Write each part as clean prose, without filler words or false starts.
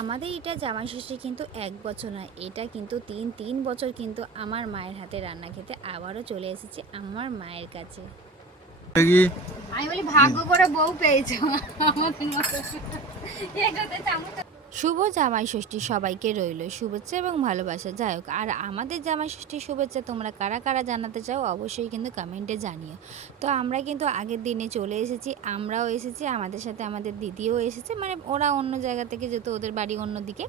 আমাদের এটা জামাই ষষ্ঠী কিন্তু 1 বছর নয়, এটা কিন্তু তিন বছর কিন্তু আমার মায়ের হাতে রান্না খেতে আবারও চলে এসেছি আমার মায়ের কাছে। আমি বলি ভাগ্য করে বউ পেয়েছো আমাদের মতো। শুভ জামাই ষষ্ঠী সবাইকে রইল শুভেচ্ছা এবং ভালোবাসা। যাই হোক, আর আমাদের জামাই ষষ্ঠীর শুভেচ্ছা তোমরা কারা কারা জানাতে চাও অবশ্যই কিন্তু কমেন্টে জানিও। তো আমরা কিন্তু আগের দিনে চলে এসেছি, আমরাও এসেছি, আমাদের সাথে আমাদের দিদিও এসেছে, মানে ওরা অন্য জায়গা থেকে যেহেতু ওদের বাড়ি অন্য দিকে,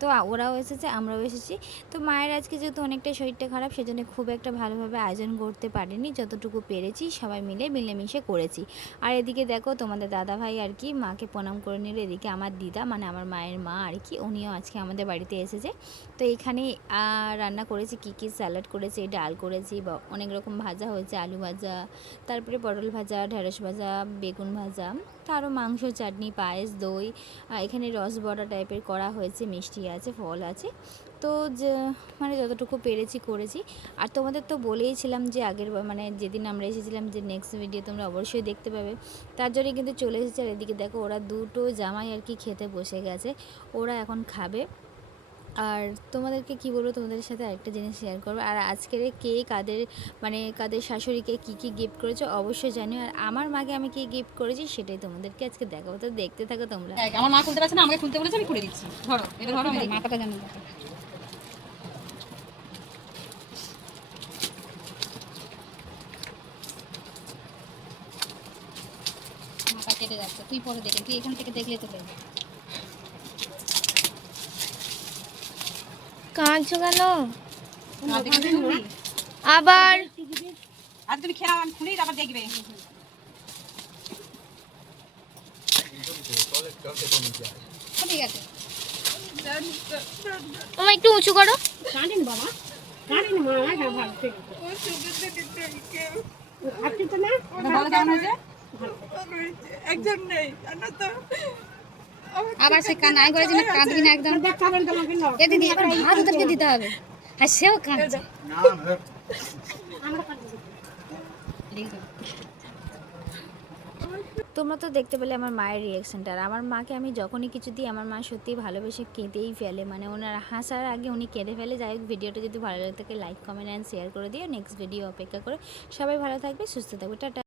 তো ওরাও এসেছে আমরাও এসেছি। তো মায়ের আজকে যেহেতু অনেকটা শরীরটা খারাপ সেজন্য খুব একটা ভালোভাবে আয়োজন করতে পারিনি, যতটুকু পেরেছি সবাই মিলে মিলেমিশে করেছি। আর এদিকে দেখো তোমাদের দাদাভাই আর কি মাকে প্রণাম করে নিল, এদিকে আমার দিদা মানে আমার মায়ের মা আর কি, উনিও আজকে আমাদের বাড়িতে এসেছে। তো এখানে রান্না করেছি কী স্যালাড করেছি, ডাল করেছি, বা অনেক রকম ভাজা হয়েছে, আলু ভাজা, তারপরে পটল ভাজা, ঢেঁড়স ভাজা, বেগুন ভাজা, তারও মাংস, চাটনি, পায়েস, দই, এখানে রসবড়া টাইপের করা হয়েছে, মিষ্টি আছে, ফল আছে। তো যে মানে যতটুকু পেরেছি করেছি। আর তোমাদের তো বলেইছিলাম যে আগের মানে যেদিন আমরা এসেছিলাম যে নেক্সট ভিডিও তোমরা অবশ্যই দেখতে পাবে, তার জন্য কিন্তু চলে এসেছে। আর এদিকে দেখো ওরা দুটো জামাই আর কি খেতে বসে গেছে, ওরা এখন খাবে। আর তোমাদেরকে কি বলবো, তোমাদের সাথে আরেকটা জিনিস শেয়ার করবো। আর আজকের কে কাদের মানে কাদের শাশুড়িকে কী গিফট করেছো অবশ্যই জানিও, আর আমার মাকে আমি কী গিফট করেছি সেটাই তোমাদেরকে আজকে দেখাবো। তো দেখতে থাকো তোমরা। আমার মা খুলতে পারছে না, আমাকে খুলতে বলেছে, আমি খুলে দিচ্ছি। ধরো এটা, ধরো মাথাটা জানো, মাথা কেটে যাচ্ছে। তুই পরে দেখে, তুই এখান থেকে দেখলে তো পেয়ে কাঁদছো কেন আবার? আবার? আর তুমি খেলাও, আমি খুলেই আবার দেখবে। ঠিক আছে, তোমার একটু উঁচু করো। কাঁদিন বাবা, কাঁদিন মা। হ্যাঁ ভালো, ঠিক আছে। না ভালো কেমন হয়েছে? একজন নেই জানো তো, আবার সে কান্না করেছে না, কাঁদবি না একদম। এ দিদি এবার ভাত ওদেরকে দিতে হবে, আর সেও কাঁদছে। তোমরা তো দেখতে পেলে আমার মায়ের রিয়াকশানটা। আর আমার মাকে আমি যখনই কিছু দিই আমার মা সত্যিই ভালোবেসে কেঁদেই ফেলে, মানে ওনার হাসার আগে উনি কেঁদে ফেলে। যাই হোক, ভিডিওটা যদি ভালো লাগে থাকে লাইক কমেন্ট অ্যান্ড শেয়ার করে দিও। নেক্সট ভিডিও অপেক্ষা করে সবাই ভালো থাকবে, সুস্থ থাকবে, টাটা।